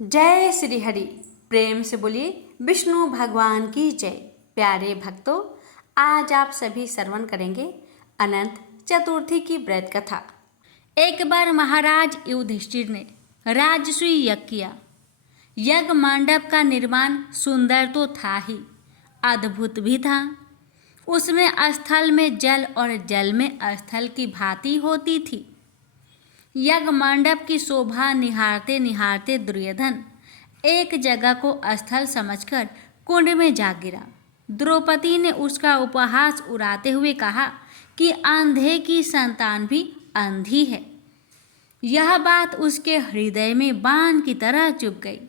जय श्री हरि। प्रेम से बोलिए विष्णु भगवान की जय। प्यारे भक्तों, आज आप सभी श्रवण करेंगे अनंत चतुर्थी की व्रत कथा। एक बार महाराज युधिष्ठिर ने राजसूय यज्ञ किया। यज्ञ मंडप का निर्माण सुंदर तो था ही, अद्भुत भी था। उसमें स्थल में जल और जल में स्थल की भांति होती थी। यज्ञ मंडप की शोभा निहारते निहारते दुर्योधन एक जगह को स्थल समझकर कुंड में जा गिरा। द्रौपदी ने उसका उपहास उड़ाते हुए कहा कि अंधे की संतान भी अंधी है। यह बात उसके हृदय में बाण की तरह चुभ गई।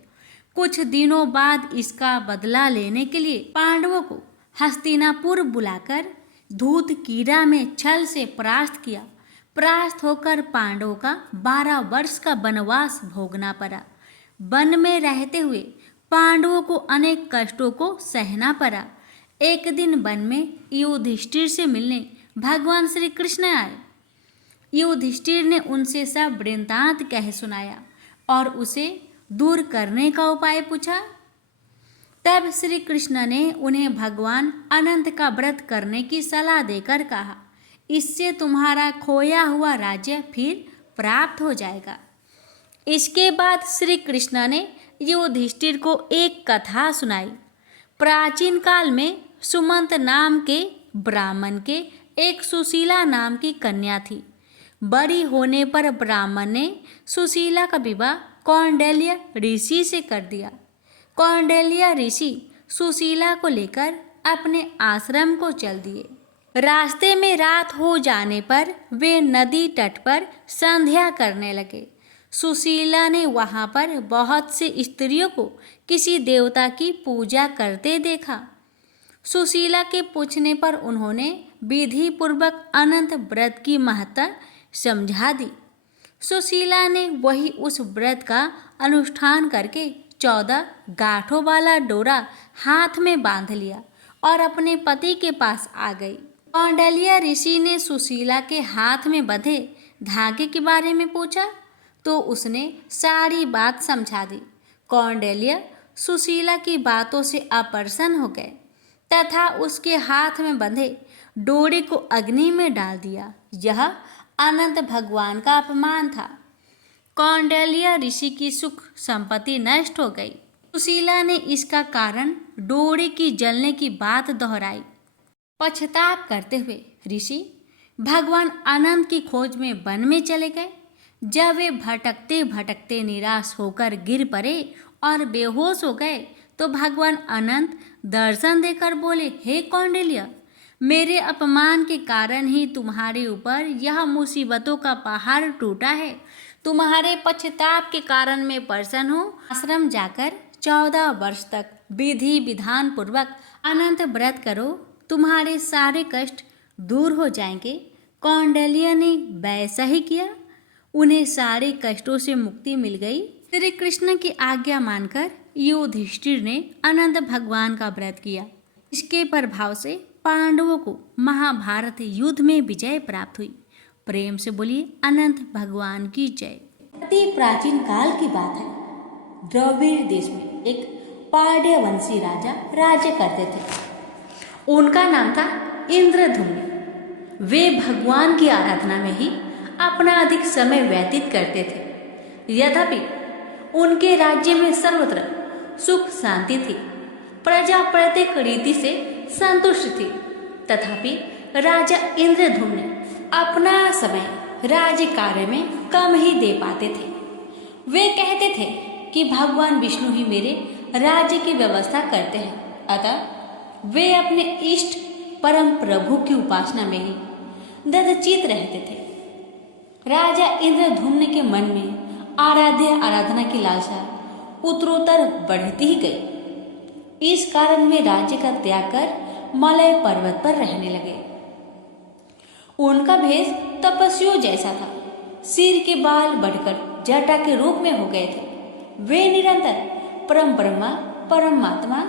कुछ दिनों बाद इसका बदला लेने के लिए पांडवों को हस्तिनापुर बुलाकर धूत कीड़ा में छल से परास्त किया। परास्त होकर पांडवों का 12 वर्ष का वनवास भोगना पड़ा। वन में रहते हुए पांडवों को अनेक कष्टों को सहना पड़ा। एक दिन वन में युधिष्ठिर से मिलने भगवान श्री कृष्ण आए। युधिष्ठिर ने उनसे सब वृत्तांत कह सुनाया और उसे दूर करने का उपाय पूछा। तब श्री कृष्ण ने उन्हें भगवान अनंत का व्रत करने की सलाह देकर कहा, इससे तुम्हारा खोया हुआ राज्य फिर प्राप्त हो जाएगा। इसके बाद श्री कृष्ण ने युधिष्ठिर को एक कथा सुनाई। प्राचीन काल में सुमंत नाम के ब्राह्मण के एक सुशीला नाम की कन्या थी। बड़ी होने पर ब्राह्मण ने सुशीला का विवाह कौंडिल्य ऋषि से कर दिया। कौंडिल्य ऋषि सुशीला को लेकर अपने आश्रम को चल दिए। रास्ते में रात हो जाने पर वे नदी तट पर संध्या करने लगे। सुशीला ने वहां पर बहुत सी स्त्रियों को किसी देवता की पूजा करते देखा। सुशीला के पूछने पर उन्होंने विधि पूर्वक अनंत व्रत की महत्ता समझा दी। सुशीला ने वही उस व्रत का अनुष्ठान करके 14 गांठों वाला डोरा हाथ में बांध लिया और अपने पति के पास आ गई। कौंडिल्य ऋषि ने सुशीला के हाथ में बंधे धागे के बारे में पूछा तो उसने सारी बात समझा दी। कौंडिल्य सुशीला की बातों से अप्रसन्न हो गए तथा उसके हाथ में बंधे डोरे को अग्नि में डाल दिया। यह अनंत भगवान का अपमान था। कौंडिल्य ऋषि की सुख संपत्ति नष्ट हो गई। सुशीला ने इसका कारण डोरे की जलने की बात दोहराई। पश्चाताप करते हुए ऋषि भगवान अनंत की खोज में वन में चले गए। जब वे भटकते भटकते निराश होकर गिर पड़े और बेहोश हो गए तो भगवान अनंत दर्शन देकर बोले, हे कौंडिल्य, मेरे अपमान के कारण ही तुम्हारे ऊपर यह मुसीबतों का पहाड़ टूटा है। तुम्हारे पश्चाताप के कारण मैं प्रसन्न हूँ। आश्रम जाकर 14 वर्ष तक विधि विधान पूर्वक अनंत व्रत करो, तुम्हारे सारे कष्ट दूर हो जाएंगे। कौंडिल्य ने वैसा ही किया। उन्हें सारे कष्टों से मुक्ति मिल गई। श्री कृष्ण की आज्ञा मानकर युधिष्ठिर ने अनंत भगवान का व्रत किया। इसके प्रभाव से पांडवों को महाभारत युद्ध में विजय प्राप्त हुई। प्रेम से बोलिए अनंत भगवान की जय। अति प्राचीन काल की बात है। द्रविड़ देश में एक पांड्यवंशी राजा राज्य करते थे। उनका नाम था इंद्रद्युम्न। वे भगवान की आराधना में ही अपना अधिक समय व्यतीत करते थे। यद्यपि उनके राज्य में सर्वत्र सुख शांति थी, प्रजा प्रत्येक रीति से संतुष्ट थी, तथापि राजा इंद्रद्युम्न अपना समय राज्य कार्य में कम ही दे पाते थे। वे कहते थे कि भगवान विष्णु ही मेरे राज्य की व्यवस्था करते हैं, अतः वे अपने इष्ट परम प्रभु की उपासना में ही ददचित रहते थे। राजा इंद्रद्युम्न के मन में आराध्य आराधना की लालसा उत्तरोत्तर बढ़ती ही गई। इस कारण वे राज्य का त्याग कर मलय पर्वत पर रहने लगे। उनका भेष तपस्वियों जैसा था। सिर के बाल बढ़कर जटा के रूप में हो गए थे। वे निरंतर परम ब्रह्मा परमात्मा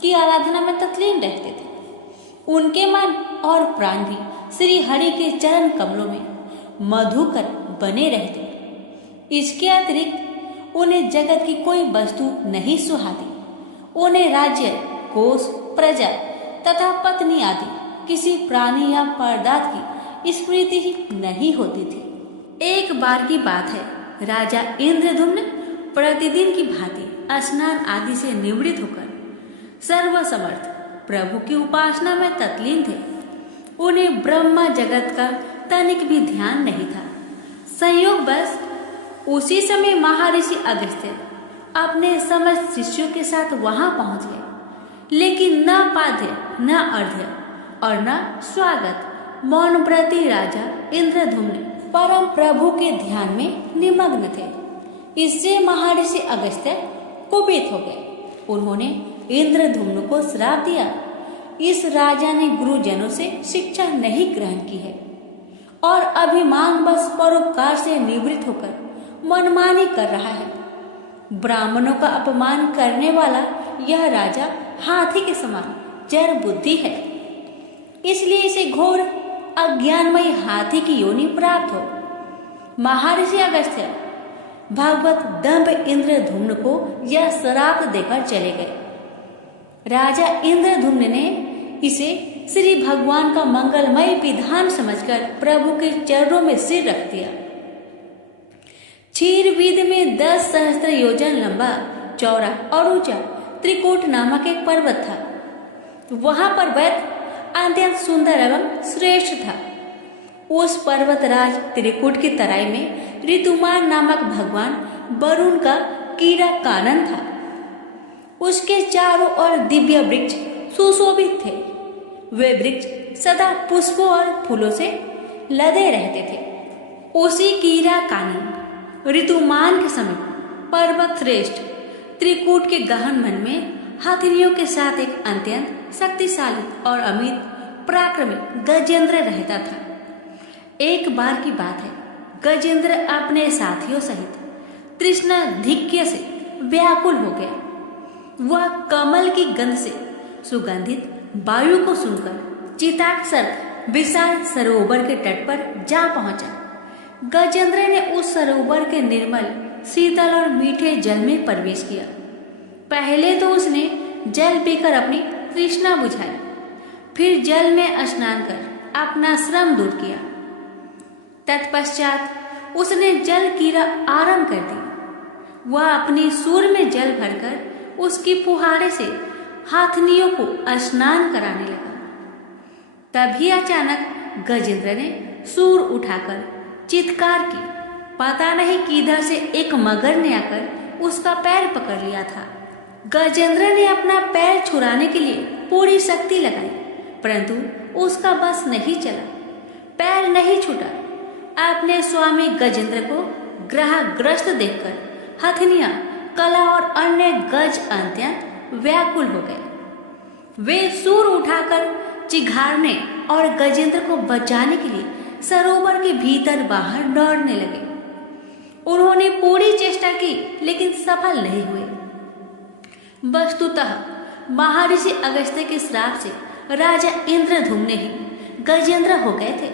की आराधना में तल्लीन रहते थे। उनके मन और प्राण भी श्री हरि के चरण कमलों में मधुकर बने रहते। इसके अतिरिक्त उन्हें जगत की कोई वस्तु नहीं सुहाती। उन्हें राज्य, कोष, प्रजा तथा पत्नी आदि किसी प्राणी या पदार्थ की स्मृति ही नहीं होती थी। एक बार की बात है, राजा इंद्रद्युम्न प्रतिदिन की भांति स्नान आदि से निवृत्त होकर सर्वसमर्थ प्रभु की उपासना में तत्लीन थे। उन्हें ब्रह्मा जगत का तनिक भी ध्यान नहीं था। संयोगवश उसी समय महर्षि अगस्त्य अपने समस्त शिष्यों के साथ वहां पहुंच गए, लेकिन न पाद्य, न अर्घ्य और न स्वागत मौन व्रती राजा इंद्रद्युम्न परम प्रभु के ध्यान में निमग्न थे। इससे महर्षि अगस्त्य कुपित हो गए। उन्होंने इंद्रद्युम्न को श्राप दिया, इस राजा ने गुरुजनों से शिक्षा नहीं ग्रहण की है और अभिमान बस परोपकार से निवृत्त होकर मनमानी कर रहा है। ब्राह्मणों का अपमान करने वाला यह राजा हाथी के समान जड़ बुद्धि है, इसलिए इसे घोर अज्ञानमयी हाथी की योनि प्राप्त हो। महर्षि अगस्त्य भगवत दंभ इंद्रद्युम्न को यह श्राप देकर चले गए। राजा इंद्रद्युम्न ने इसे श्री भगवान का मंगलमय विधान समझकर प्रभु के चरणों में सिर रख दिया। क्षीरवीद में 10 सहस्त्र योजन लंबा, चौड़ा और ऊंचा त्रिकूट नामक एक पर्वत था। वहां पर वैद्य अत्यंत सुंदर एवं श्रेष्ठ था। उस पर्वतराज त्रिकूट की तराई में ऋतुमान नामक भगवान वरुण का कीड़ा कानन था। उसके चारों ओर दिव्य वृक्ष सुशोभित थे। वे वृक्ष सदा पुष्पों और फूलों से लदे रहते थे। उसी कीड़ा कानन ऋतुमान के समीप पर्वत श्रेष्ठ त्रिकूट के गहन वन में हथिनियों के साथ एक अत्यंत शक्तिशाली और अमित पराक्रमी गजेंद्र रहता था। एक बार की बात है, गजेंद्र अपने साथियों सहित तृष्णाधिक्य से व्याकुल हो गया। वह कमल की गंध से सुगंधित वायु को सुनकर चिताक्षर विशाल सरोवर के तट पर जा पहुंचा। गजेंद्र ने उस सरोवर के निर्मल, शीतल और मीठे जल में प्रवेश किया। पहले तो उसने जल पीकर अपनी तृष्णा बुझाई, फिर जल में स्नान कर अपना श्रम दूर किया। तत्पश्चात उसने जल क्रीड़ा आरंभ कर दी। वह अपनी सूर में जल भरकर उसकी फुहारे से हाथनियों को स्नान कराने लगा। तभी अचानक गजेंद्र ने सूर उठाकर चित्कार की। पता नहीं किधर से एक मगर ने आकर उसका पैर पकड़ लिया था। गजेंद्र ने अपना पैर छुड़ाने के लिए पूरी शक्ति लगाई, परंतु उसका बस नहीं चला, पैर नहीं छूटा। अपने स्वामी गजेंद्र को ग्रहग्रस्त देखकर हथिनियां, कला और अन्य गज अत्यंत व्याकुल हो गए। वे सूर उठाकर चिघाड़ने और गजेंद्र को बचाने के लिए सरोवर के भीतर बाहर दौड़ने लगे। उन्होंने पूरी चेष्टा की, लेकिन सफल नहीं हुए। वस्तुतः महर्षि अगस्त्य के श्राप से राजा इंद्रद्युम्न ही गजेंद्र हो गए थे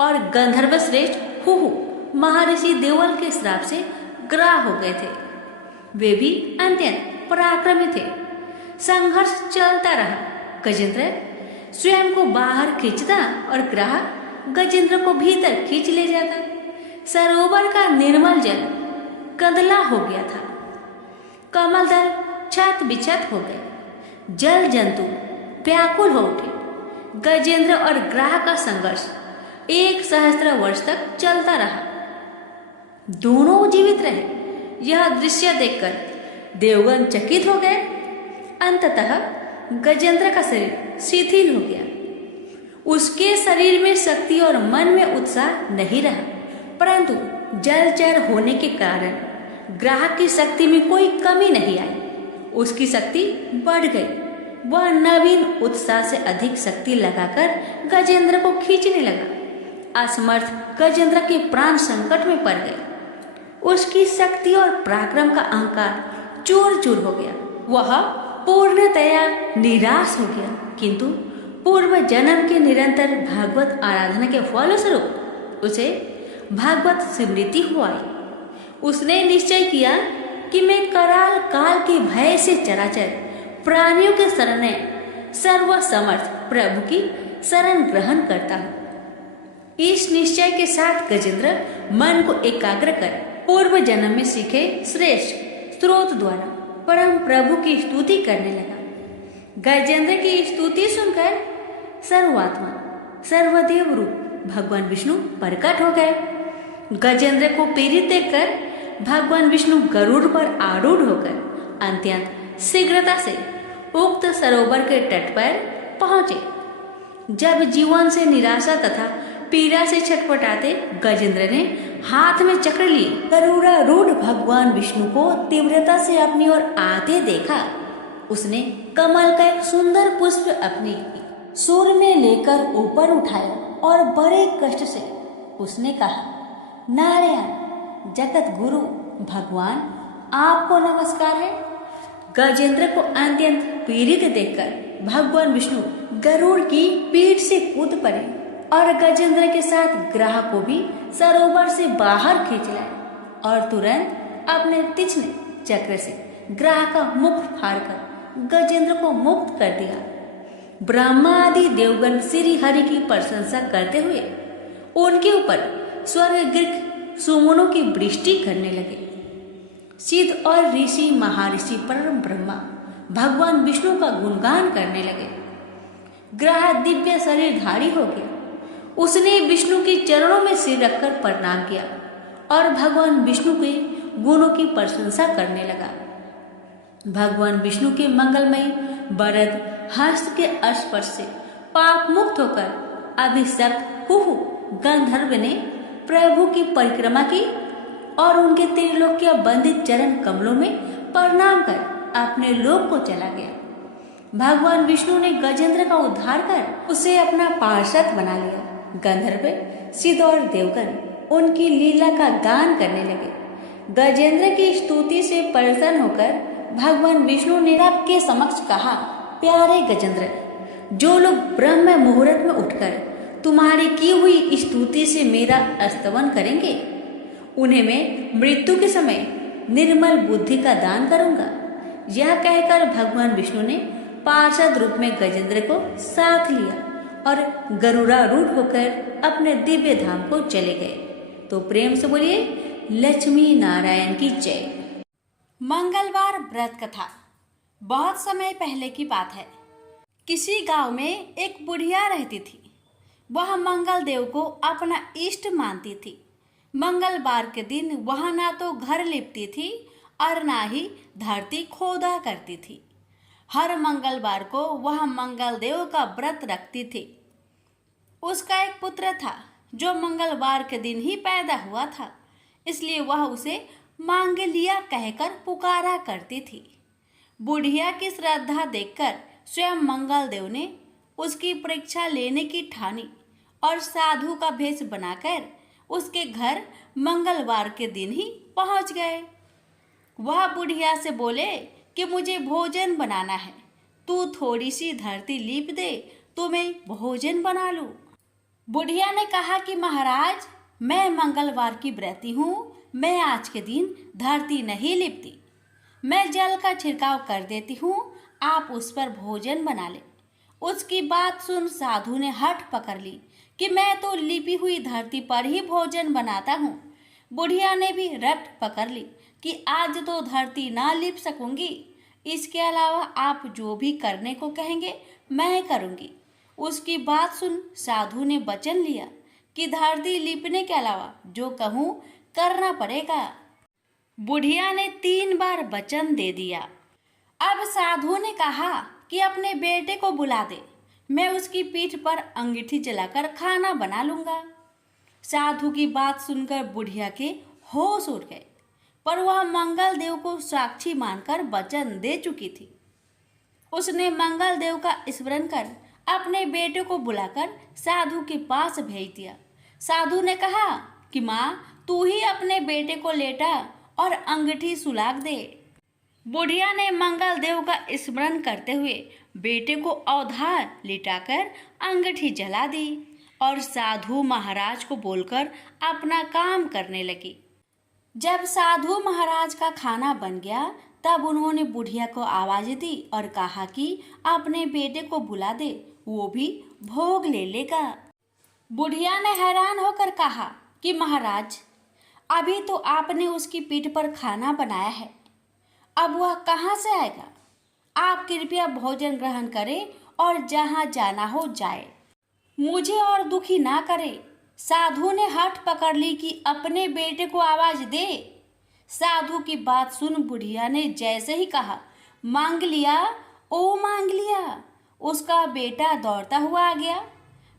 और गंधर्व श्रेष्ठ हुहु महर्षि देवल के श्राप से ग्राह हो गए थे। वे भी अत्यंत पराक्रमी थे। संघर्ष चलता रहा। गजेंद्र स्वयं को बाहर खींचता और ग्राह गजेंद्र को भीतर खींच ले जाता। सरोवर का निर्मल जल कंदला हो गया था। कमल दल छत बिछत हो गए। जल जंतु व्याकुल हो उठे। गजेंद्र और ग्राह का संघर्ष 1 सहस्त्र वर्ष तक चलता रहा। दोनों जीवित रहे। यह दृश्य देखकर देवगण चकित हो गए। अंततः गजेंद्र का शरीर शिथिल हो गया। उसके शरीर में शक्ति और मन में उत्साह नहीं रहा, परंतु जलचर होने के कारण ग्राह की शक्ति में कोई कमी नहीं आई। उसकी शक्ति बढ़ गई। वह नवीन उत्साह से अधिक शक्ति लगाकर गजेंद्र को खींचने लगा। असमर्थ गजेंद्र के प्राण संकट में पड़ गए। उसकी शक्ति और पराक्रम का अहंकार चूर चूर हो गया। वह पूर्णतया निराश हो गया, किंतु पूर्व जन्म के निरंतर भागवत आराधना के फलस्वरूप उसे भागवत स्मृति हो आई। उसने निश्चय किया कि मैं कराल काल के भय से चराचर प्राणियों के शरण सर्वसमर्थ प्रभु की शरण ग्रहण करता हूँ। इस निश्चय के साथ गजेंद्र मन को एकाग्र कर पूर्व जन्म में सीखे श्रेष्ठ स्रोत द्वारा परम प्रभु की स्तुति करने लगा। गजेंद्र की स्तुति सुनकर सर्वात्मा सर्वदेव रूप भगवान विष्णु प्रकट हो गए। गजेंद्र को पीड़ित देखकर भगवान विष्णु गरुड़ पर आरूढ़ होकर अत्यंत शीघ्रता से उक्त सरोवर के तट पर पहुंचे। जब जीवन से निराशा तथा पीड़ा से छटपटाते गजेंद्र ने हाथ में चक्र लिए गरुड़ारूढ़ भगवान विष्णु को तीव्रता से अपनी ओर आते देखा। उसने कमल का एक सुंदर पुष्प अपनी सूर में लेकर ऊपर उठाया और बड़े कष्ट से उसने कहा, नारायण जगत गुरु भगवान, आपको नमस्कार है। गजेंद्र को अत्यंत पीड़ित देखकर भगवान विष्णु गरुड़ की पीठ से कूद पड़े और गजेंद्र के साथ ग्राह को भी सरोवर से बाहर खींच लाए और तुरंत अपने तीक्ष्ण चक्र से ग्राह का मुख फाड़कर गजेंद्र को मुक्त कर दिया। ब्रह्मा आदि देवगण श्री हरि की प्रशंसा करते हुए उनके ऊपर स्वर्ग सुमनों की वृष्टि करने लगे। सिद्ध और ऋषि महर्षि परम ब्रह्मा भगवान विष्णु का गुणगान करने लगे। ग्रह दिव्य शरीरधारी हो गया। उसने विष्णु के चरणों में सिर रखकर प्रणाम किया और भगवान विष्णु के गुणों की प्रशंसा करने लगा। भगवान विष्णु के मंगलमय वरद हस्त के स्पर्श से पाप मुक्त होकर अभिषक्त हुहु गंधर्व ने प्रभु की परिक्रमा की और उनके त्रिलोक्य बंदित चरण कमलों में प्रणाम कर अपने लोक को चला गया। भगवान विष्णु ने गजेंद्र का उद्धार कर उसे अपना पार्षद बना लिया। गंधर्व सिद्ध और देवगण उनकी लीला का गान करने लगे। गजेंद्र की स्तुति से प्रसन्न होकर भगवान विष्णु ने सबके समक्ष कहा, प्यारे गजेंद्र, जो लोग ब्रह्म मुहूर्त में उठकर तुम्हारी की हुई स्तुति से मेरा स्तवन करेंगे, उन्हें मैं मृत्यु के समय निर्मल बुद्धि का दान करूंगा। यह कहकर भगवान विष्णु ने पार्षद रूप में गजेंद्र को साथ लिया और गरुड़ारूढ़ होकर अपने दिव्य धाम को चले गए। तो प्रेम से बोलिए लक्ष्मी नारायण की जय। मंगलवार व्रत कथा। बहुत समय पहले की बात है। किसी गांव में एक बुढ़िया रहती थी। वह मंगल देव को अपना इष्ट मानती थी। मंगलवार के दिन वह ना तो घर लिपती थी और ना ही धरती खोदा करती थी। हर मंगलवार को वह मंगल देव का व्रत रखती थी। उसका एक पुत्र था जो मंगलवार के दिन ही पैदा हुआ था, इसलिए वह उसे मांगलिया कहकर पुकारा करती थी। बुढ़िया की श्रद्धा देखकर स्वयं मंगल देव ने उसकी परीक्षा लेने की ठानी और साधु का भेष बनाकर उसके घर मंगलवार के दिन ही पहुंच गए। वह बुढ़िया से बोले कि मुझे भोजन बनाना है, तू थोड़ी सी धरती लीप दे तो मैं भोजन बना लूं। बुढ़िया ने कहा कि महाराज, मैं मंगलवार की व्रती हूँ, मैं आज के दिन धरती नहीं लिपती, मैं जल का छिड़काव कर देती हूँ, आप उस पर भोजन बना ले। उसकी बात सुन साधु ने हठ पकड़ ली कि मैं तो लिपी हुई धरती पर ही भोजन बनाता हूँ। बुढ़िया ने भी रट पकड़ ली कि आज तो धरती ना लिप सकूंगी, इसके अलावा आप जो भी करने को कहेंगे मैं करूंगी। उसकी बात सुन साधु ने वचन लिया कि धरती लिपने के अलावा जो कहूँ करना पड़ेगा। बुढ़िया ने 3 बार वचन दे दिया। अब साधु ने कहा कि अपने बेटे को बुला दे, मैं उसकी पीठ पर अंगीठी जलाकर खाना बना लूंगा। साधु की बात सुनकर बुढ़िया के होश उड़ गए, पर वह मंगल देव को साक्षी मानकर वचन दे चुकी थी। उसने मंगल देव का स्मरण कर अपने बेटे को बुलाकर साधु के पास भेज दिया। साधु ने कहा कि माँ, तू ही अपने बेटे को लेटा और अंगीठी सुलाग दे। बुढ़िया ने मंगल देव का स्मरण करते हुए बेटे को अवधार लिटाकर अंगीठी जला दी और साधु महाराज को बोलकर अपना काम करने लगी। जब साधु महाराज का खाना बन गया तब उन्होंने बुढ़िया को आवाज दी और कहा कि अपने बेटे को बुला दे, वो भी भोग ले लेगा। बुढ़िया ने हैरान होकर कहा कि महाराज, अभी तो आपने उसकी पीठ पर खाना बनाया है, अब वह कहाँ से आएगा? आप कृपया भोजन ग्रहण करें और जहाँ जाना हो जाए, मुझे और दुखी ना करे। साधु ने हठ पकड़ ली कि अपने बेटे को आवाज दे। साधु की बात सुन बुढ़िया ने जैसे ही कहा, मांग लिया, ओ मांग लिया, उसका बेटा दौड़ता हुआ आ गया।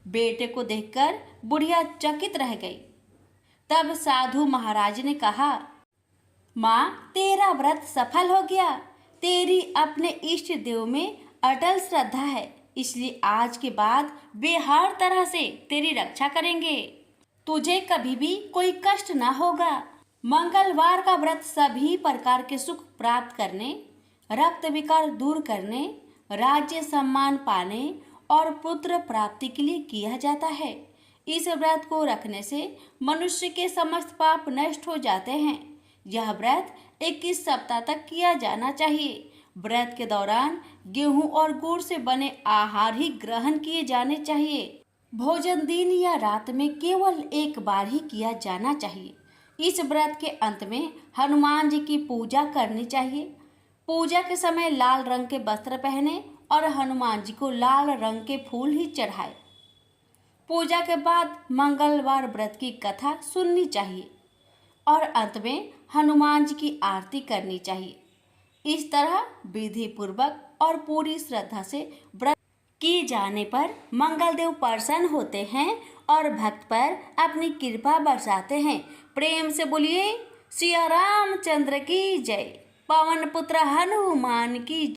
बेटे को देखकर बुढ़िया चकित रह गई। तब साधु महाराज ने कहा, माँ, तेरा व्रत सफल हो गया। तेरी अपने इष्ट देव में अटल श्रद्धा है, इसलिए आज के बाद वे हर तरह से तेरी रक्षा करेंगे। तुझे कभी भी कोई कष्ट ना होगा। मंगलवार का व्रत सभी प्रकार के सुख प्राप्त करने, रक्त विकार दूर करने, राज्य सम्मान पाने और पुत्र प्राप्ति के लिए किया जाता है। इस व्रत को रखने से मनुष्य के समस्त पाप नष्ट हो जाते हैं। यह व्रत 21 सप्ताह तक किया जाना चाहिए। व्रत के दौरान गेहूं और गुड़ से बने आहार ही ग्रहण किए जाने चाहिए। भोजन दिन या रात में केवल एक बार ही किया जाना चाहिए। इस व्रत के अंत में हनुमान जी की पूजा करनी चाहिए। पूजा के समय लाल रंग के वस्त्र पहने और हनुमान जी को लाल रंग के फूल ही चढ़ाए। पूजा के बाद मंगलवार व्रत की कथा सुननी चाहिए और अंत में हनुमान जी की आरती करनी चाहिए। इस तरह विधि पूर्वक और पूरी श्रद्धा से व्रत किए जाने पर मंगल देव प्रसन्न होते हैं और भक्त पर अपनी कृपा बरसाते हैं। प्रेम से बोलिए सिया रामचंद्र की जय। पवन पुत्र हनुमान की